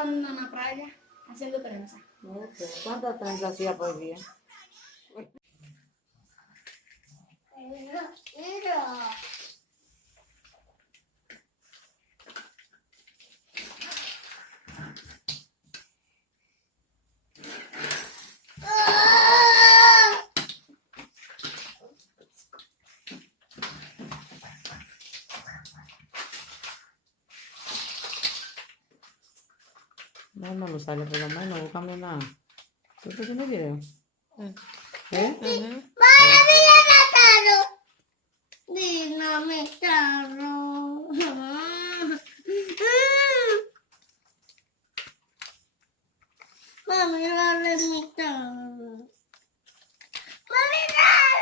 trabajando en la playa haciendo trenza. Okay. ¿Cuántas trenzas hacía por día? Mira. No, no lo sale, por lo menos, búscame una. ¿Tú estás haciendo video? ¿Eh? ¡Mami, dinamitaron! Mami, dale mi carro. Mami, dale.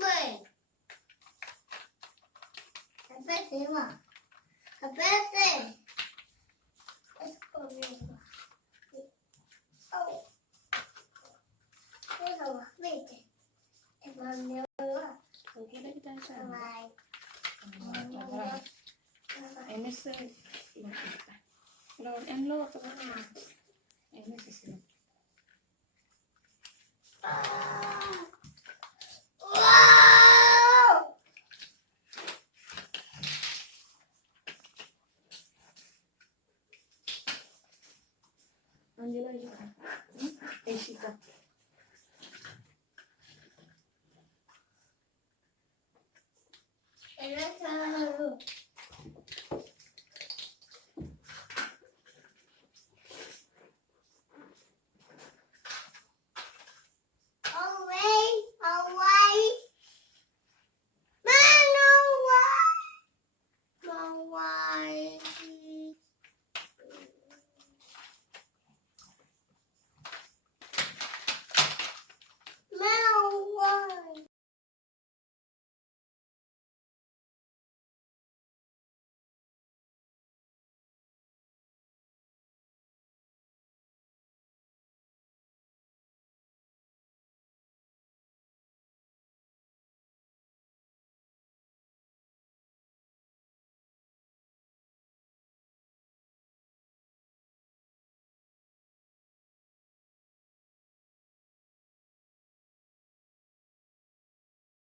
Ven. Espérate, ma. Espérate. Es conmigo. Oh. Pero, vete. Es conmigo. ¿Por qué le quitas esa? Bye. En ese lo quita. En lo otro, en ese sí. Angela, hija. Hijita. Él está